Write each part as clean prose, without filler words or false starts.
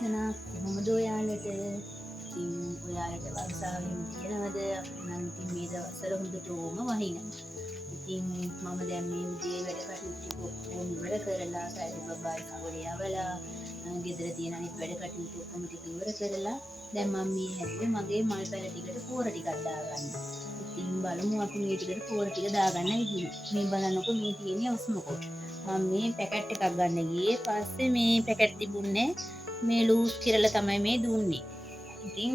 දේශනා කොහොමද ඔයාලට? ඉතින් ඔයාලට වර්ෂාවෙන් තියෙනවද? නම් ඉතින් මේ දවස්වල හොඳටම වහිනවා. ඉතින් මම දැන් මේ උදේ වැඩ කටයුතු ඔක්කොම ඉවර කරලා සයිඩ් බබා ඉස්කෝලේ යවලා ගෙදර තියෙන අනිත් වැඩ කටයුතු ඔක්කොම ටික ඉවර කරලා දැන් මම මේ හැදුවේ මගේ මල් පැල ටිකට පෝර ටිකක් දාගන්න. ඉතින් බලමු අපි මේ ටිකට පෝර ටික දාගන්න විදිහ. මේ බලන්නකො මේ තියෙන්නේ ඔස්මොකෝ. මම මේ පැකට් එකක් ගන්න ගියේ. පස්සේ මේ පැකට් තිබුණේ මේ ලූස් කිරලා තමයි මේ දුන්නේ. ඉතින්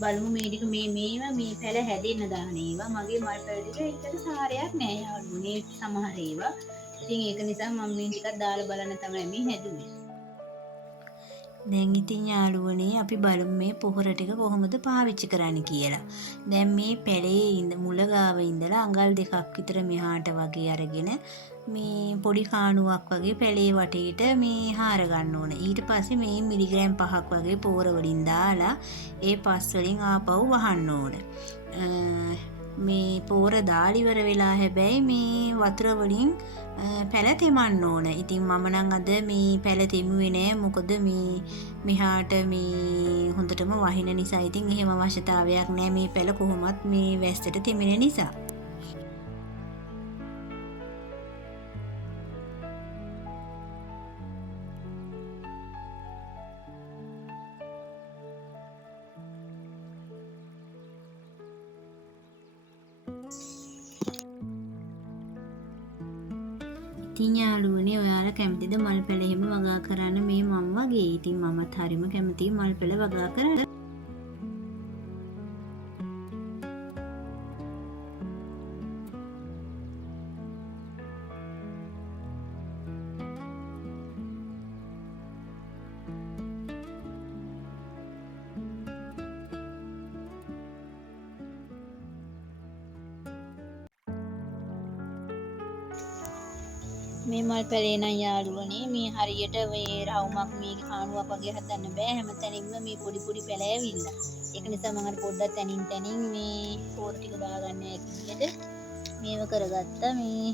බලමු මේ ටික මේවා මේ පැල හැදෙන්න දාන ඒවා මගේ මල් පැල ටික ඒකට සාරයක් නෑ යාළුවනේ සමහර ඒවා. ඉතින් ඒක නිසා මම මේ ටිකක් දාලා බලන්න තමයි මේ හැදුවේ. දැන් ඉතින් යාළුවනේ අපි බලමු මේ පොහොර ටික කොහොමද පාවිච්චි කරන්න කියලා. දැන් මේ පැලේ මුල ගාව ඉඳලා අඟල් දෙකක් විතර මෙහාට වගේ අරගෙන මේ පොඩි කාණුවක් වගේ පැලේ වටේට මේ හාර ගන්න ඕන. ඊට පස්සේ මේ මිලිග්‍රෑම් 5ක් වගේ පොහොර වලින් දාලා ඒ පස් වලින් ආපහු වහන්න ඕන. මේ පොහොර දාලා ඉවර වෙලා හැබැයි මේ වතුර වලින් පැල තෙමන්න ඕන. ඉතින් මම නම් අද මේ පැල තෙමුවේ නෑ. මොකද මේ මෙහාට මේ හොඳටම වහින නිසා. ඉතින් එහෙම අවශ්‍යතාවයක් නෑ මේ පැල කොහොමත් මේ වැස්සට තෙමෙන නිසා. ඉතින් යාළුවනේ ඔයාලා කැමතිද මල් පැල එහෙම වගා කරන්න මේ මම වගේ? ඉතින් මමත් හරිම කැමතියි මල් පැල වගා කරන්න. මේ මල් පැලේ නම් යාළුවනේ මේ හරියට මේ රවුමක් මේ කාණුවක් වගේ හදන්න බෑ. හැමතැනින්ම මේ පොඩි පොඩි පැල ඇවිල්ලා. ඒක නිසා මම අර පොඩ්ඩක් තනින් මේ පොර ටික දාගන්න ඇකියට මේව කරගත්තා. මේ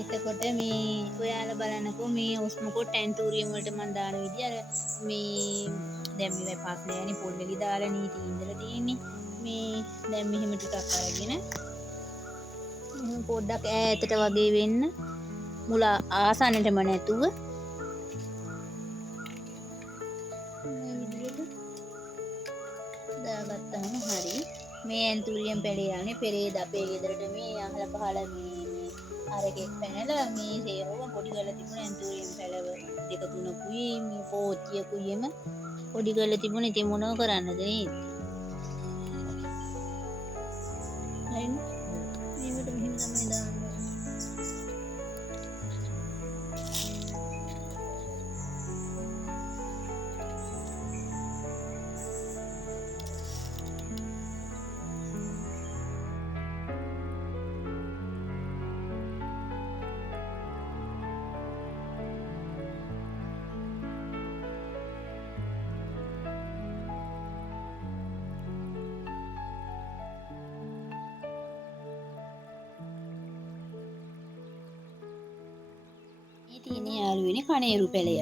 එතකොට මේ ඔයාලා බලන්නකෝ මේ ඔස්මොකෝ ටැන්ටූරියම් වලට මම දාන විදිය අර මේ දැන් මේ පාස්ලෑනේ පොල් වෙලි දාලා නීටි ඉඳලා තියෙන්නේ. මේ දැන් මෙහෙම ටිකක් අරගෙන පොඩ්ඩක් ඈතට වගේ වෙන්න මුල ආසන්නටම නැතුව මේ විදිහට දාගත්තාම හරි. මේ ඇන්තූරියම් පැලේ යන්නේ පෙරේද අපේ ගෙදරට මේ අහල පහල මේ අරකෙක් පැනලා මේ සේරම පොඩි කරලා තිබුණ ඇන්තූරියම් පැලව දෙක තුනකුයි මේ පෝච්චියකුයිම පොඩි කරලා තිබුණ. ඉතින් මොනව කරන්නද නේද? මේකට මෙහෙම තමයි දාන්න. තියෙන යාළුවනේ කණේරු පැලය.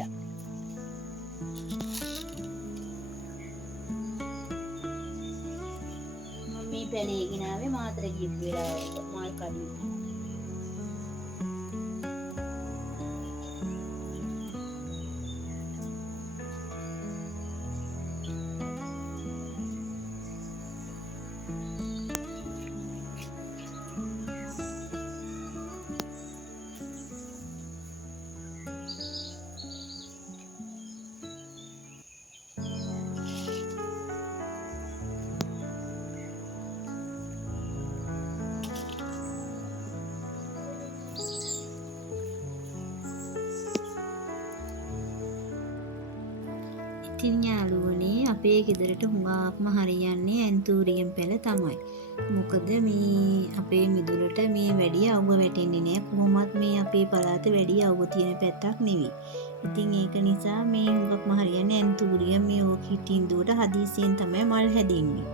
මම මේ පැලේ ගෙනාවේ මාතර ගියපු වෙලාවක මාල් කඩින්න. ඉතින් යාළුවනේ අපේ ගෙදරට හුඟක්ම හරියන්නේ ඇන්තූරියම් පැල තමයි. මොකද මේ අපේ මිදුලට මේ වැඩි අවුව වැටෙන්නේ නෑ. කොහොමත් මේ අපේ පළාත වැඩි අවුව තියෙන පැත්තක් නෙවෙයි. ඉතින් ඒක නිසා මේ හුඟක්ම හරියන්නේ ඇන්තූරියම් මේ ඕකිඩ් ඉන්දුවට හදිසියෙන් තමයි මල් හැදෙන්නේ.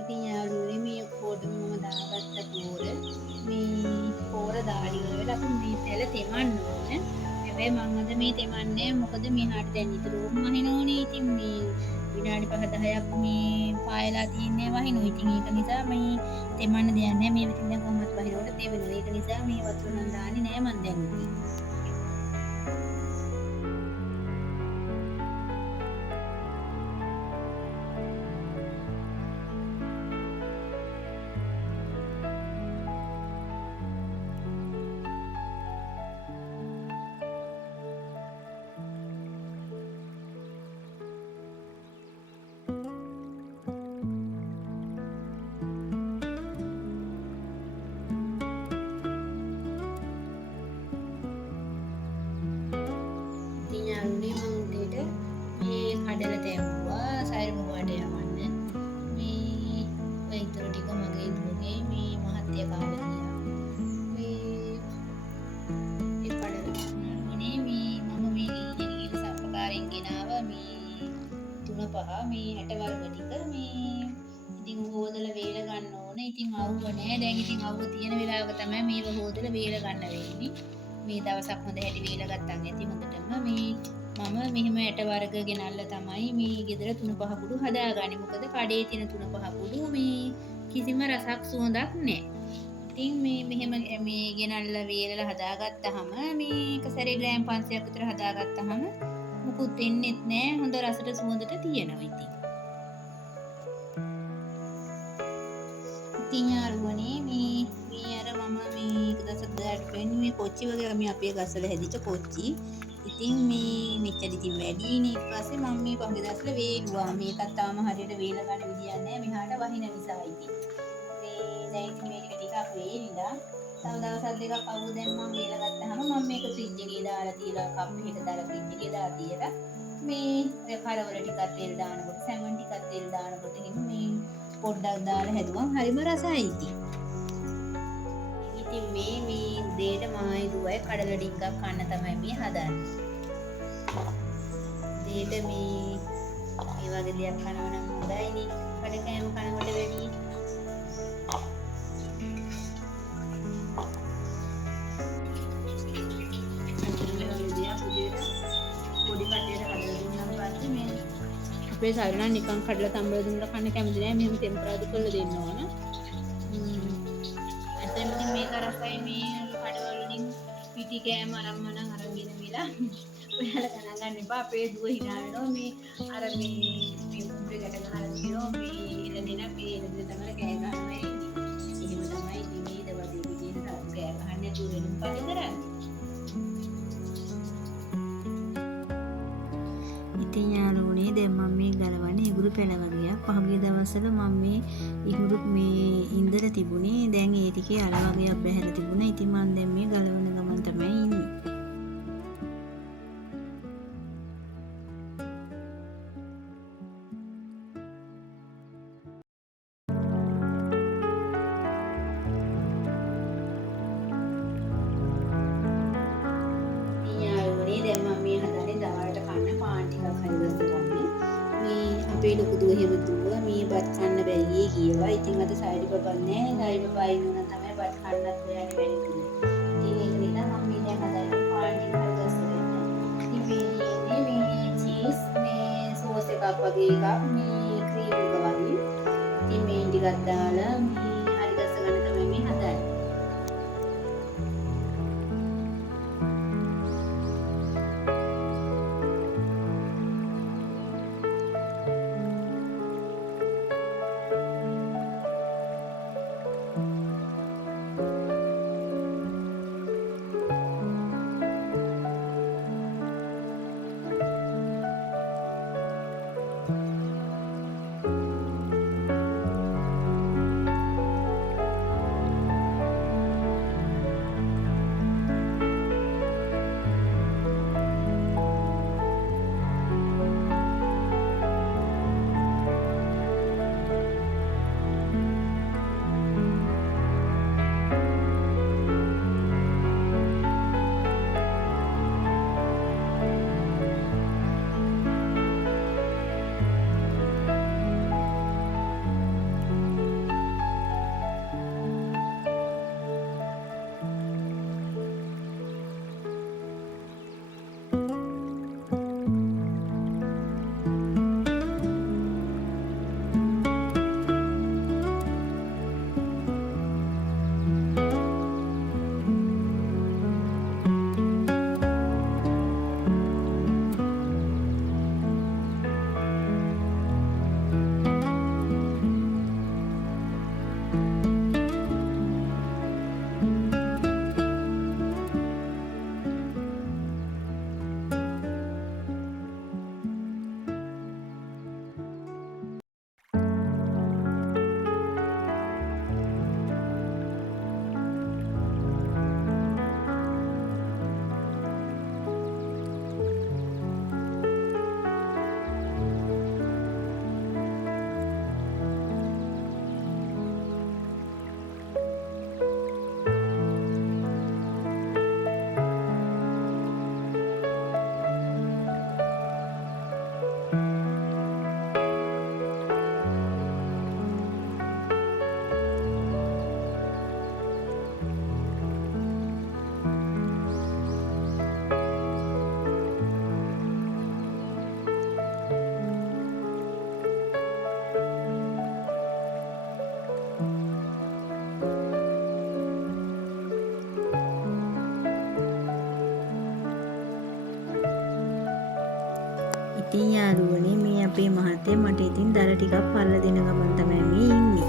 ඉතින් යාළුවනේ මේ ඔක්කොටම මම දාගත්ත පෝර මේ පෝර දාඩි වල අපි මේ තැල තෙමන්න ඕන. හැබැයි මම අද මේ තෙමන්නේ මොකද මෙහාට දැන් නිතරම වහිනෝනේ. ඉතින් මේ විනාඩි 5-10ක් මේ පායලා තියන්නේ වහිනෝ. ඉතින් ඒක නිසා මේ තෙමන්න දෙයක් නැහැ. මේ විදිහින් දැන් කොහොමද බහිනවට තෙවෙනවා. ඒක නිසා මේ වතුර නම් දාන්නේ නැහැ මම දැන්. යාළුවනේ මම උදේට මේ කඩල තැම්බුවා සයිරම වාට යවන්න. මේ ඔය ඊතර ටික මගේ දුවගේ මේ මහත්තයා කාලා ගියා. මේ ඒ කඩල නේ මේ මම මේ ඊයේ සපකාරයෙන් ගෙනාව මේ 3-5 මේ 60 වර්ග ටික මේ ඉතින් හොදලා වේල ගන්න ඕනේ. ඉතින් අවුව නැහැ. දැන් ඉතින් අවුව තියෙන වෙලාවක තමයි මේව හොදලා වේල ගන්න වෙන්නේ. මේ දවසක් හොඳ හැටි වේල ගත්තාන් ඇති හොඳටම මේ මම මෙහෙම 60 වර්ග ගෙනල්ලා තමයි මේ ගෙදර 3-5 කුඩු හදාගන්නේ. මොකද කඩේ තියෙන 3-5 කුඩු මේ කිසිම රසක් සුවඳක් නැහැ. ඉතින් මේ මෙහෙම මේ ගෙනල්ලා වේලලා හදාගත්තාම මේ එක සැරේ ග්‍රෑම් 500ක් විතර හදාගත්තාම මුකුත් වෙන්නේත් නැහැ. හොඳ රසට සුවඳට තියෙනවා ඉතින්. ඉතින් යාළුවනේ මේ අර මම මේ 1000ක් වෙන්නේ මේ කොච්චි වගේ මේ අපේ ගස්වල හැදිච්ච කොච්චි. ඉතින් මේ මෙච්චර ඉතින් වැඩිනේ. ඊට පස්සේ මම මේ පහුගිය දවස්වල වේලුවා. මේකත් තාම හරියට වේල ගන්න විදියක් නැහැ. මෙහාට වහින නිසා ඉතින්. මේ දැන් ඉතින් මේක ටිකක් වේලිලා. තව දවස් දෙකක් අවුව දැන් මම වේල ගත්තාම මම මේක ෆ්‍රිජ් එකේ දාලා තියලා කප් එකකට දාලා ෆ්‍රිජ් එකේ දාලා තියලා මේ කරවල ටිකක් තෙල් දානකොට සැමන් ටිකක් තෙල් දානකොට එහෙම මේ පොඩ්ඩක් දාලා හැදුවම හරිම රසයි ඉතින්. ඉතින් මේ උදේට මායි දුවයි කඩල ටිකක් කන්න තමයි මේ හදන්නේ. උදේට මේ වගේ දෙයක් කනවා නම් හොඳයිනේ. කඩ කෑම කනකොට වැඩි. පොඩි කටේට කඩලා දුන්නාම පස්සේ මේ අපේ සල්නා නිකන් කඩලා තම්බලා දුන්නා කන්න කැමති නෑ. මෙහෙම ටෙම්පරාදු කරලා දෙන්න ඕන. ඇත්තටම මේක රසයි මේ කඩවල වලින් පිටි කෑම අරම්මන අරගෙන මිලා. ඔයාලා ගණන් ගන්න එපා. අපේ දුව hina වෙනවා මේ අර මේ උඹේ ගැට ගහලා තියෙනවා මේ ඉරදින තමයි කෑ ගන්නවා ඉන්නේ. එහෙම තමයි ඉතින් මේ දවල් විදිහට කෑ ගහන්න නැතුව වෙනුම් පද කරන්නේ. ඉතින් යාළුවනේ දැන් මම මේ ගලවන්නේ ඉඟුරු පෙළ වගේක්. පහුගිය දවස්වල මම මේ ඉඟුරු මේ ඉන්දලා තිබුණේ. දැන් ඒ ටිකේ අල වගේක් බැහැලා තිබුණා. ඉතින් මම දැන් මේ ගලවන ගමන් තමයි ඉන්නේ. දැන් මම මේ හදන්නේ දවල්ට කන්න පාන් ටිකක් හරියට ගන්න. මේ අපේ ලොකු දුව එහෙම දුව මේ බත් කන්න බැරියේ කියලා. ඉතින් අද සයිඩ් බබන්නේ නැහැ. සයිඩ් බබයි නුන තමයි බත් කන්නත් හොයන්නේ බැරි දුන්නේ. ඉතින් ඒක නිසා මම මේ දැන් හදන්නේ පාන් ටික හරියට ගන්න. ඉතින් මේ චීස් මේ සෝස් එකක් වගේ එකක් මේ ක්‍රීම් එක වගේ. ඉතින් මේ ටිකක් දාලා මේ හරියට ගන්න තමයි මේ හදන්නේ. ඉතින් යාළුවනේ මේ අපේ මහත්තයා මට ඉතින් දර ටිකක් පල්ල දෙන ගමන් තමයි මේ ඉන්නේ.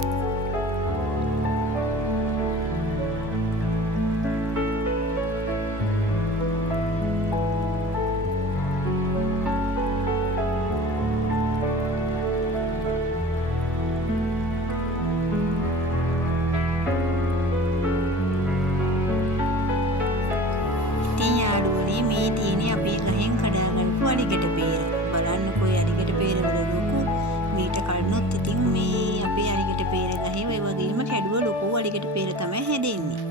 ඉතින් යාළුවනේ මේ තියෙන්නේ අපේ ගහෙන් කඩාගන්නපු අලිගට peer. බලන්නකෝ අලිගට peer වල ලොකු මීට කඩනොත් ඉතින් මේ අපේ අලිගට peer ගහේ ඔය වගේම කැඩුව ලොකු අලිගට peer තමයි හැදෙන්නේ.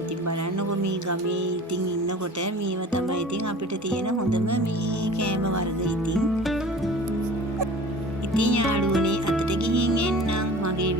ඉතින් බලන්නකෝ මේ ගමේ ඉතින් ඉන්නකොට මේව තමයි ඉතින් අපිට තියෙන හොඳම මේ කෑම වර්ග ඉතින් යාළුවනේ අතට ගිහින් එන්නම්. මගේ